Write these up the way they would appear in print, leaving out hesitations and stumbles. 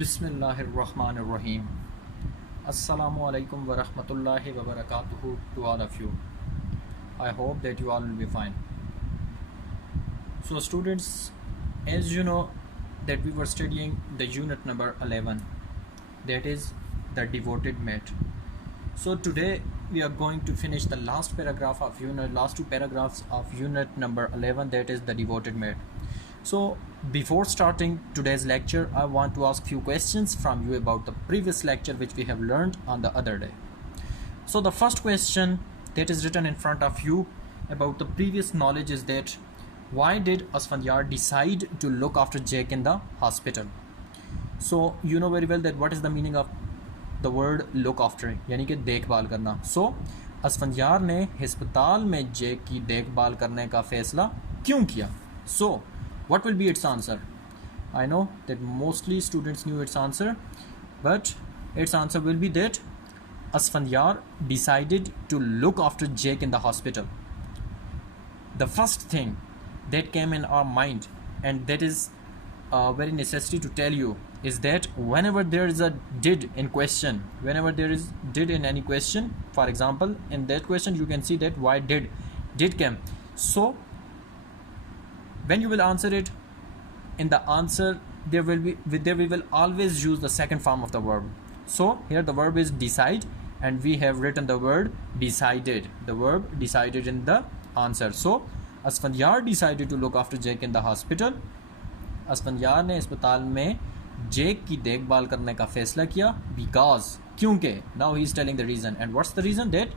Bismillahirrahmanirrahim. Assalamu alaikum wa rahmatullahi wa barakatuhu to all of you. I hope that you all will be fine. So students, as you know that we were studying the unit number 11, that is the devoted mate. So today we are going to finish the last two paragraphs of unit number 11, that is the devoted mate. So before starting today's lecture, I want to ask few questions from you about the previous lecture which we have learned on the other day. So the first question that is written in front of you about the previous knowledge is that why did Asfandyar decide to look after Jake in the hospital? So you know very well that what is the meaning of the word look after, यानी कि देखभाल करना. So Asfandyar ने अस्पताल में जेक की देखभाल करने का फैसला क्यों किया? So what will be its answer? I know that mostly students knew its answer, but its answer will be that Asfandyar decided to look after Jake in the hospital. The first thing that came in our mind, and that is very necessary to tell you, is that whenever there is a did in question, whenever there is did in any question, for example in that question you can see that why did came. So when you will answer it, in the answer we will always use the second form of the verb. So here the verb is decide, and we have written the word decided, the verb decided in the answer. So Asfandyar decided to look after Jake in the hospital. Asfandyar ने अस्पताल में जेक की देखभाल करने का फैसला किया because, क्योंकि now he is telling the reason. And what's the reason? That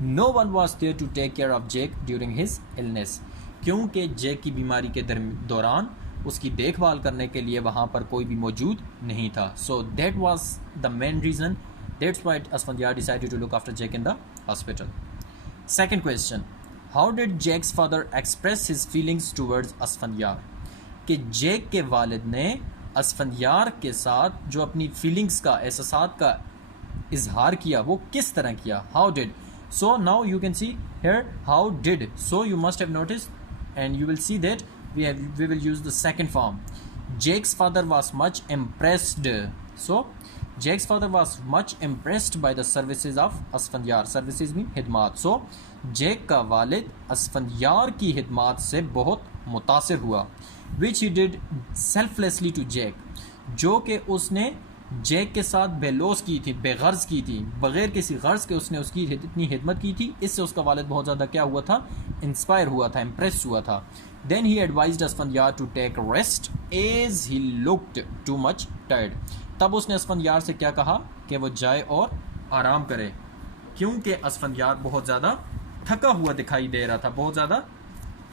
no one was there to take care of Jake during his illness. क्योंकि जेक की बीमारी के दौरान उसकी देखभाल करने के लिए वहाँ पर कोई भी मौजूद नहीं था. So that was the main reason. That's why Asfandyar decided to look after Jake in the hospital. Second question. How did Jake's father express his feelings towards Asfandyar? कि जेक के वालिद ने असफंदियार के साथ जो अपनी फीलिंग्स का, एहसासात का इजहार किया, वो किस तरह किया? How did. So now you can see here how did. So you must have notice and you will see that we will use the second form. Jake's father was much impressed. So Jake's father was much impressed by the services of Asfandyar. Services mean खिदमात. So Jake का वालिद असफंदियार की खिदमात से बहुत मुतासिर हुआ. Which he did selflessly to Jake. जो कि उसने जेक के साथ बेलोस की थी, बेगर्ज की थी, बगैर किसी गर्ज के उसने उसकी इतनी खिदमत की थी. इससे उसका वालिद बहुत ज़्यादा क्या हुआ था? इंस्पायर हुआ था, इम्प्रेस हुआ था. Then he advised Asfandyar to take rest as he looked too much tired. तब उसने असफंदियार से क्या कहा कि वो जाए और आराम करे, क्योंकि असफंदियार बहुत ज़्यादा थका हुआ दिखाई दे रहा था, बहुत ज़्यादा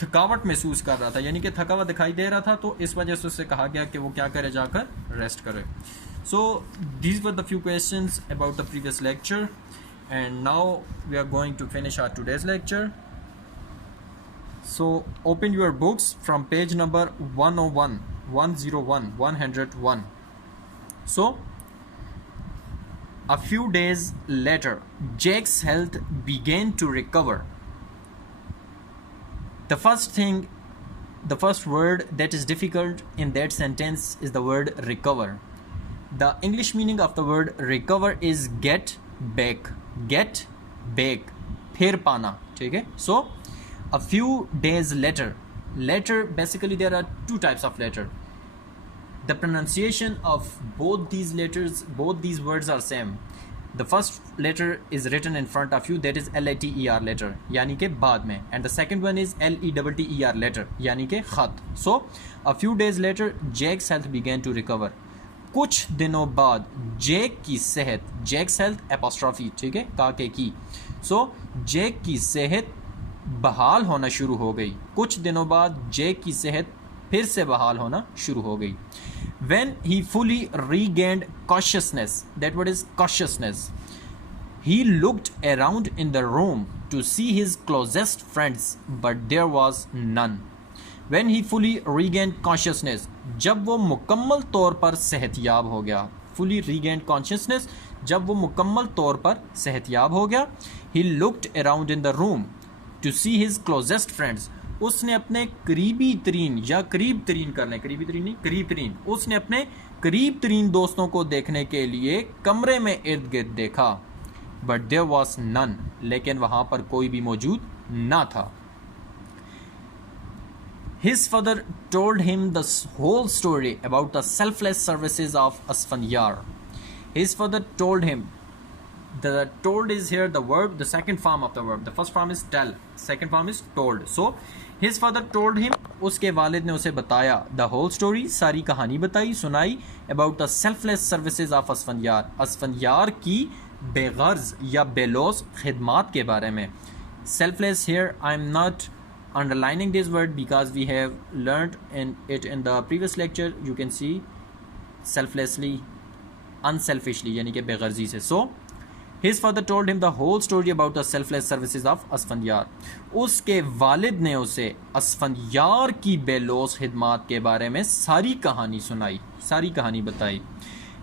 थकावट महसूस कर रहा था, यानी कि थका हुआ दिखाई दे रहा था. तो इस वजह से उससे कहा गया कि वो क्या करे, जाकर रेस्ट करे. So these were the few questions about the previous lecture, and now we are going to finish our today's lecture. So open your books from page number 101, 101, 101. So a few days later, Jake's health began to recover. The first word that is difficult in that sentence is the word recover. The English meaning of the word recover is get back, फिर पाना. ठीक है. So a few days later basically there are two types of letter. The pronunciation of both these words are same. The first letter is written in front of you, that is letter, letter, यानी के बाद में, and the second one is letter, letter, यानी के खत. So a few days later Jake's health began to recover. कुछ दिनों बाद जेक की सेहत, Jake's health apostrophe, ठीक है, काके की. So जेक की सेहत बहाल होना शुरू हो गई. कुछ दिनों बाद जेक की सेहत फिर से बहाल होना शुरू हो गई. When he fully regained consciousness, that word is consciousness, he looked around in the room to see his closest friends, but there was none. When he fully regained consciousness, जब वो मुकम्मल तौर पर सेहतयाब हो गया. fully regained consciousness, जब वो मुकम्मल तौर पर सेहतयाब हो गया. He looked around in the room to see his closest friends. उसने अपने करीबी तरीन या करीब तरीन कर लें, करीबी तरीन नहीं, करीब तरीन, उसने अपने करीब तरीन दोस्तों को देखने के लिए कमरे में इर्द गिर्द देखा, बट देयर वॉज नन, लेकिन वहां पर कोई भी मौजूद ना था. His father told him the whole story about the selfless services of Asfanyar. His father told him. The told is here the verb, the second form of the verb. The first form is tell, second form is told. So his father told him, उसके वालिद ने उसे बताया, the whole story, सारी कहानी बताई, सुनाई, about the selfless services of Asfanyar, असफन्यार की बेगर्ज या बेलोस खिदमात के बारे में. Selfless here I am not underlining this word because we have learned it in the previous lecture. You can see selflessly, unselfishly, यानी कि बेगर्जी से. So his father told him the whole story about the selfless services of Asfanyar. उसके वालिद ने उसे असफन्यार की bellows खिदमात के बारे में सारी कहानी सुनाई, सारी कहानी बताई.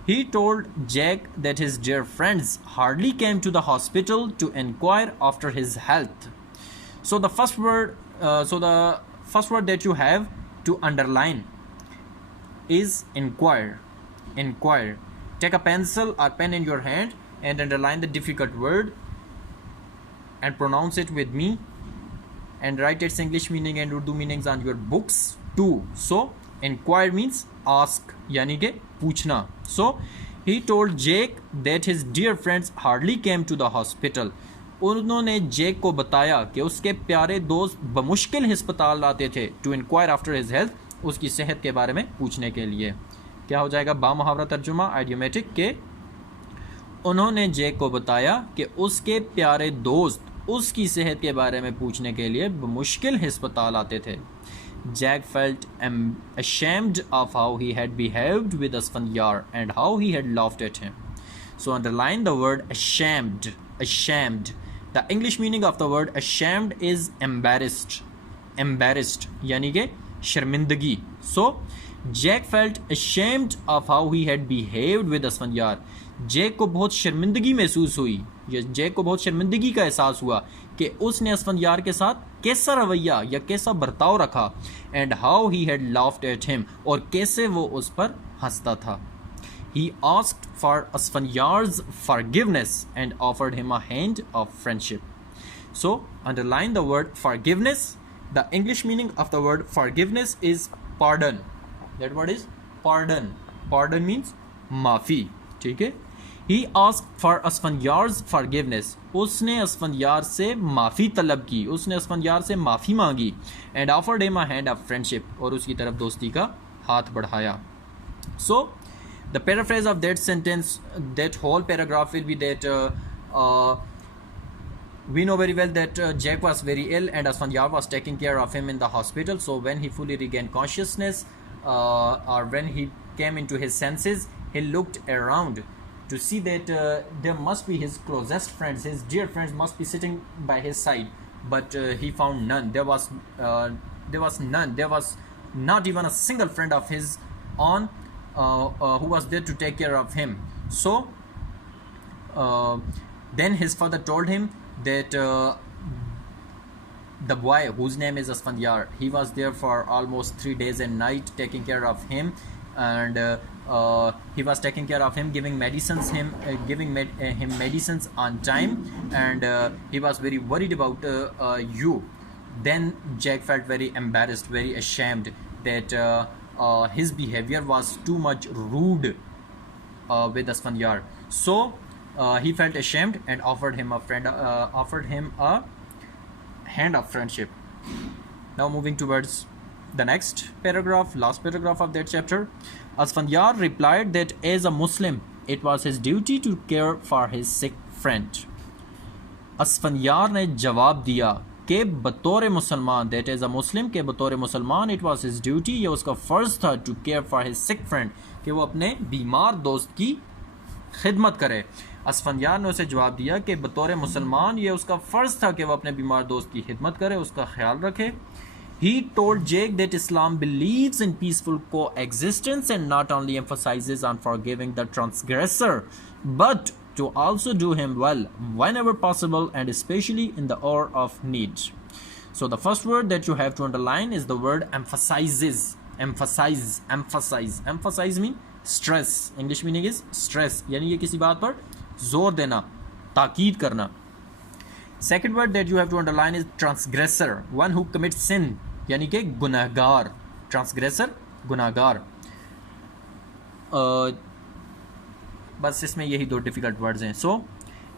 He told Jack that his dear friends hardly came to the hospital to inquire after his health. So the first word that you have to underline is inquire. Inquire. Take a pencil or pen in your hand and underline the difficult word and pronounce it with me and write its English meaning and Urdu meanings on your books too. So inquire means ask, यानी कि पूछना. So he told Jake that his dear friends hardly came to the hospital. उन्होंने जेक को बताया कि उसके प्यारे दोस्त बमुश्किल हिस्पताल आते थे to inquire after his health, उसकी सेहत के बारे में पूछने के लिए. क्या हो जाएगा बामुहावरा तर्जुमा आइडियोमेटिक के उन्होंने जेक को बताया कि उसके प्यारे दोस्त उसकी सेहत के बारे में पूछने के लिए मुश्किल हिस्पताल आते थे. Jack felt ashamed of how he had behaved with Asfanyar and how he had laughed at him. So underline the word ashamed. Ashamed. The English meaning of the word ashamed is embarrassed. Embarrassed यानी कि शर्मिंदगी. So Jack felt ashamed of how he had behaved with Asfanyar. Jack को बहुत शर्मिंदगी महसूस हुई, Jack को बहुत शर्मिंदगी का एहसास हुआ कि उसने असफन्यार के साथ कैसा रवैया या कैसा बर्ताव रखा. And how he had laughed at him, और कैसे वो उस पर हंसता था. He asked for Asfanyar's forgiveness and offered him a hand of friendship. So underline the word forgiveness. The English meaning of the word forgiveness is pardon. That word is pardon. Pardon means माफ़ी. ठीक है. He asked for Asfanyar's forgiveness. उसने असफन्यार से माफ़ी तलब की, उसने असफन्यार से माफ़ी मांगी. And offered him a hand of friendship, और उसकी तरफ दोस्ती का हाथ बढ़ाया. So the paraphrase of that sentence, that whole paragraph will be that we know very well that Jack was very ill and Asfanyar was taking care of him in the hospital. So when he fully regained consciousness, or when he came into his senses, he looked around to see that there must be his closest friends, his dear friends must be sitting by his side, but he found none. There was none. There was not even a single friend of his on who was there to take care of him. So then his father told him that the boy whose name is Asfanyar, he was there for almost 3 days and night taking care of him, and he was taking care of him, giving him medicines on time, and he was very worried about you. Then Jack felt very embarrassed, very ashamed that his behavior was too much rude with Asfanyar. So he felt ashamed and offered him a hand of friendship. Now moving towards the next paragraph, last paragraph of that chapter. Asfanyar replied that as a Muslim, it was his duty to care for his sick friend. Asfanyar ने जवाब दिया कि बतौर मुसलमान, that as a Muslim, के बतौर मुसलमान it was his duty, ये उसका फ़र्ज़ था to care for his sick friend, कि वो अपने बीमार दोस्त की खिदमत करे. असफन्यार ने उसे जवाब दिया कि बतौर मुसलमान ये उसका फ़र्ज़ था कि वो अपने बीमार दोस्त की खिदमत करे, उसका ख्याल रखे. He told Jake that Islam believes in peaceful coexistence and not only emphasizes on forgiving the transgressor, but to also do him well whenever possible and especially in the hour of need. So the first word that you have to underline is the word emphasizes. Emphasize. Emphasize means stress, English meaning is stress, यानी कि किसी बात पर जोर देना, ताकीद करना. Second word that you have to underline is transgressor, one who commit sin, यानी कि गुनहगार. ट्रांसग्रेसर, गुनहगार. बस इसमें यही दो डिफिकल्ट वर्ड्स हैं. सो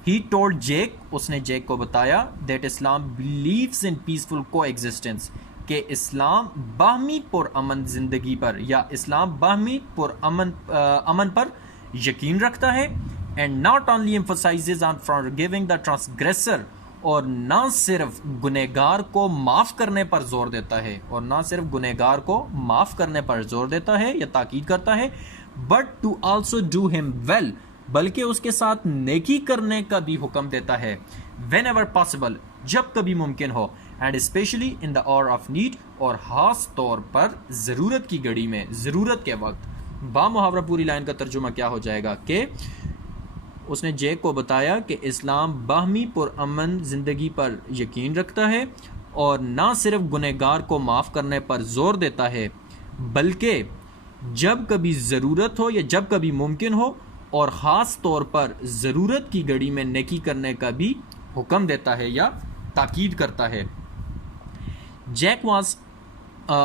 ही टोल्ड जेक, उसने जेक को बताया, that Islam believes in peaceful को एग्जिस्टेंस, कि इस्लाम बाहमी पुरअमन ज़िंदगी पर, या इस्लाम बाहमी अमन पर यकीन रखता है. And not only emphasizes on forgiving the transgressor, और ना सिर्फ गुनहगार को माफ़ करने पर जोर देता है, और ना सिर्फ गुनहगार को माफ़ करने पर जोर देता है या ताकीद करता है, but to also do him well, बल्कि उसके साथ नेकी करने का भी हुक्म देता है. वेन एवर पॉसिबल, जब कभी मुमकिन हो, and specially in the hour of need, और ख़ास तौर पर ज़रूरत की घड़ी में, ज़रूरत के वक्त. बामुहावरा पूरी लाइन का तर्जुमा क्या हो जाएगा कि उसने जेक को बताया कि इस्लाम बाहमी पुरअमन ज़िंदगी पर यकीन रखता है, और ना सिर्फ गुनहगार को माफ़ करने पर जोर देता है, बल्कि जब कभी ज़रूरत हो या जब कभी मुमकिन हो, और ख़ास तौर पर ज़रूरत की घड़ी में नेकी करने का भी हुक्म देता है या ताकीद करता है. Jack was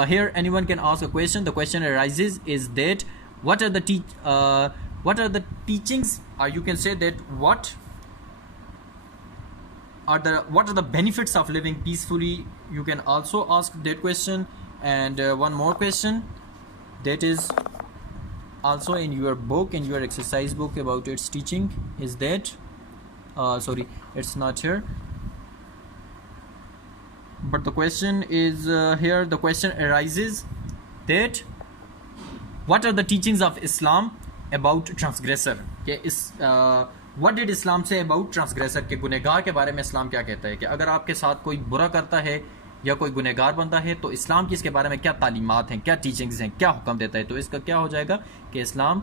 here. Anyone can ask a question. The question arises is that what are the teachings, or you can say that what are the benefits of living peacefully. You can also ask that question. And one more question that is also in your book, in your exercise book about its teaching, is that sorry, it's not here. But the question is here. The question arises that what are the teachings of Islam about transgressor? कि इस what did Islam say about transgressor, के गुनहगार के बारे में इस्लाम क्या कहता है, कि अगर आपके साथ कोई बुरा करता है या कोई गुनहगार बनता है तो इस्लाम की इसके बारे में क्या तालीमात हैं, क्या टीचिंग्स हैं, क्या हुक्म देता है. तो इसका क्या हो जाएगा कि इस्लाम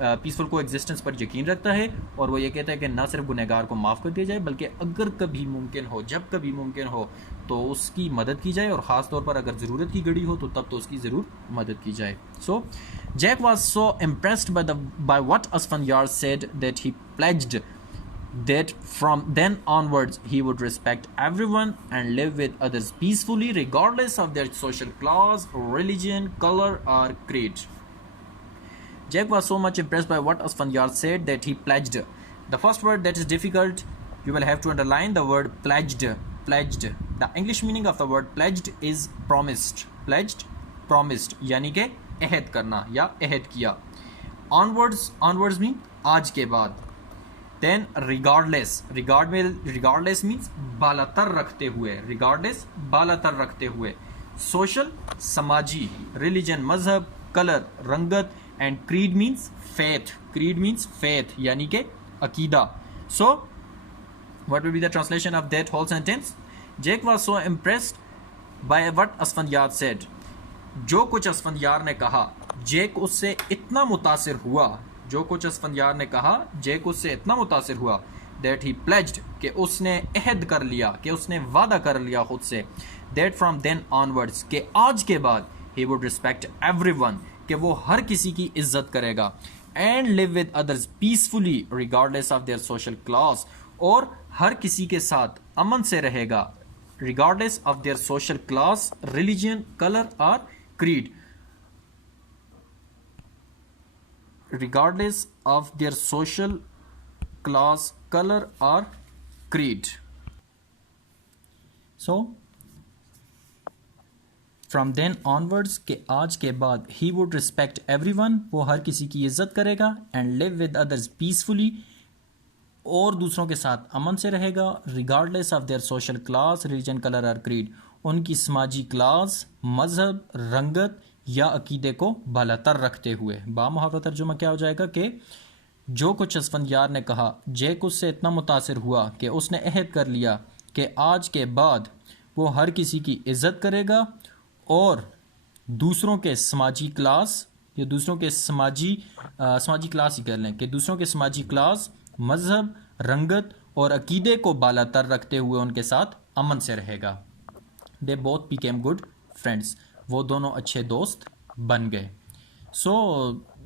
पीसफुल को एग्जिस्टेंस पर यकीन रखता है, और वो ये कहता है कि ना सिर्फ गुनहगार को माफ़ कर दिया जाए, बल्कि अगर कभी मुमकिन हो, जब कभी मुमकिन हो, तो उसकी मदद की जाए, और ख़ास तौर पर अगर ज़रूरत की घड़ी हो तो तब तो उसकी ज़रूर मदद की जाए. So Jack was so impressed by what Asfandyar said that he pledged that from then onwards he would respect everyone and live with others peacefully regardless of their social class, religion, color or creed. Jack was so much impressed by what Asfanyar said that he pledged. The first word that is difficult, you will have to underline the word pledged. Pledged. The English meaning of the word pledged is promised. Pledged, promised, यानी कि अहद करना या अहद किया. Onwards mean आज के बाद. Then regardless, regardless means बालातर रखते हुए, regardless बालातर रखते हुए. Social, समाजी. Religion, मजहब. Color, रंगत. And creed means faith. Creed means faith, यानी कि अकीदा. So what will be the translation of that whole sentence? Jake was so impressed by what Asfanyar said. जो कुछ अस्फनयार ने कहा, जेक उससे इतना मुतासिर हुआ, जो कुछ अस्फनयार ने कहा, जेक उससे इतना मुतासिर हुआ, दैट ही प्लेज्ड, कि उसने अहद कर लिया, कि उसने वादा कर लिया खुद से, दैट फ्रॉम देन ऑनवर्ड्स, कि आज के बाद ही वुड रिस्पेक्ट एवरीवन, कि वो हर किसी की इज्जत करेगा, and live with others peacefully regardless of their social class, और हर किसी के साथ अमन से रहेगा, regardless of their social class, religion, colour और creed, regardless of their social class, color or creed. So from then onwards, के आज के बाद, he would respect everyone, वो हर किसी की इज्जत करेगा, and live with others peacefully, और दूसरों के साथ अमन से रहेगा, regardless of their social class, religion, color or creed, उनकी समाजी क्लास, मजहब, रंगत या अकीदे को बालातर रखते हुए. बामुहावरा तर्जुमा क्या हो जाएगा कि जो कुछ अस्फनयार ने कहा, जेक उससे इतना मुतासिर हुआ कि उसने अहद कर लिया कि आज के बाद वो हर किसी की इज्जत करेगा, और दूसरों के समाजी क्लास, या दूसरों के समाजी क्लास ही कर लें, कि दूसरों के समाजी क्लास, मजहब, रंगत और अकीदे को बालातर रखते हुए उनके साथ अमन से रहेगा. They both became good friends. वो दोनों अच्छे दोस्त बन गए. So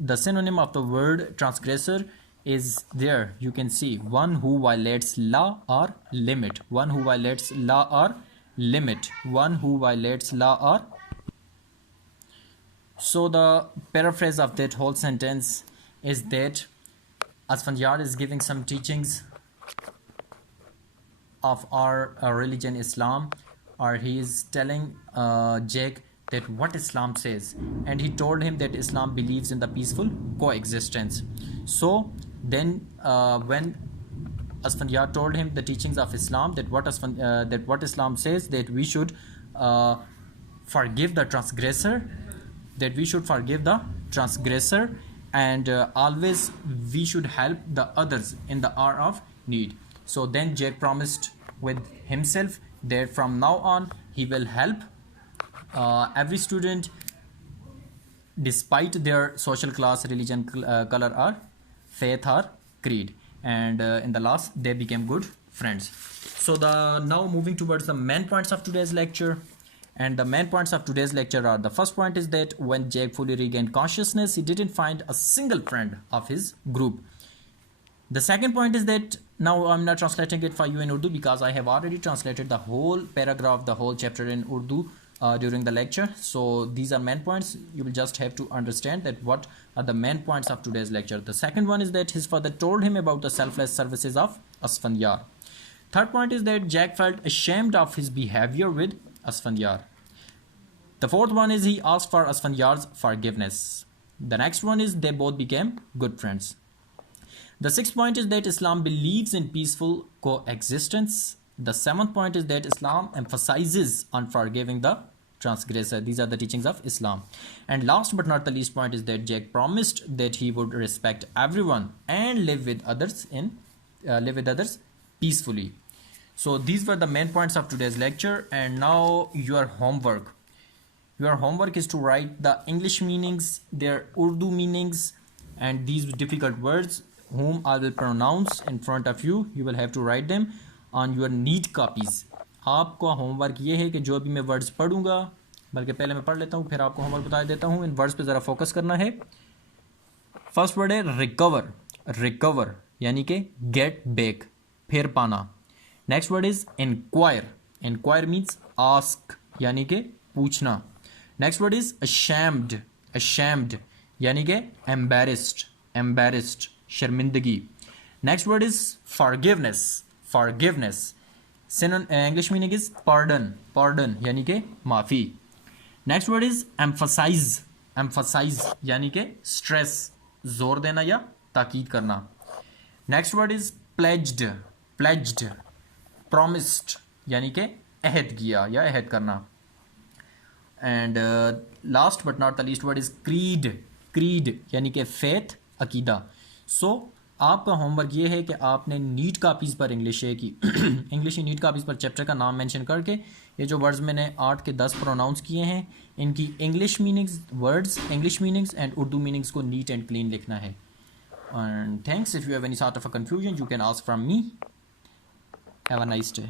the synonym of the word transgressor is there. You can see one who violates law or limit. One who violates law or limit. One who violates law or. So the paraphrase of that whole sentence is that Asfandyar is giving some teachings of our religion Islam, or he is telling Jake that what Islam says, and he told him that Islam believes in the peaceful coexistence. So then when Asfandyar told him the teachings of Islam, that what Islam says, that we should forgive the transgressor, and always we should help the others in the hour of need. So then Jake promised with himself that from now on he will help every student despite their social class, religion, color or faith or creed, and in the last they became good friends. So now moving towards the main points of today's lecture. And the main points of today's lecture are: the first point is that when Jake fully regained consciousness, he didn't find a single friend of his group. The second point is that, now I'm not translating it for you in Urdu because I have already translated the whole paragraph, the whole chapter in Urdu during the lecture. So these are main points. You will just have to understand that what are the main points of today's lecture. The second one is that his father told him about the selfless services of Asfandyar. Third point is that Jack felt ashamed of his behavior with Asfandyar. The fourth one is he asked for Asfandyar's forgiveness. The next one is they both became good friends. The sixth point is that Islam believes in peaceful coexistence. The seventh point is that Islam emphasizes on forgiving the transgressor. These are the teachings of Islam. And last but not the least point is that Jack promised that he would respect everyone and live with others peacefully. So these were the main points of today's lecture. And now your homework. Your homework is to write the English meanings, their Urdu meanings, and these difficult words whom I will pronounce in front of you. You will have to write them on your neat copies. आपका homework ये है कि जो भी मैं words पढ़ूंगा, बल्कि पहले मैं पढ़ लेता हूँ फिर आपको होमवर्क बता देता हूँ. इन वर्ड्स पे ज़रा फोकस करना है. फर्स्ट वर्ड है रिकवर. रिकवर यानी कि गेट बैक, फिर पाना. Next word is inquire. Inquire means ask यानी कि पूछना. Next word is ashamed. Ashamed यानी कि एम्बेरस्ड. एम्बेरस्ड शर्मिंदगी. Next word is forgiveness. Forgiveness English meaning is pardon. Pardon यानी कि माफ़ी. Next word is emphasize. Emphasize यानी कि स्ट्रेस, जोर देना या ताकीद करना. Next word is pledged. Pledged promised यानी कि अहद किया या अहद करना. And last but not the least word is creed. Creed यानी कि फेथ, अकीदा. सो आपका होमवर्क ये है कि आपने नीट कापीज़ पर इंग्लिश की इंग्लिश की नीट कापीज़ पर चैप्टर का नाम मेंशन करके ये जो वर्ड्स मैंने 8 के 10 प्रोनाउंस किए हैं, इनकी English meanings, words English meanings and Urdu meanings को नीट एंड क्लीन लिखना है. And thanks. If you have any sort of a confusion you can ask from me. Have a nice day.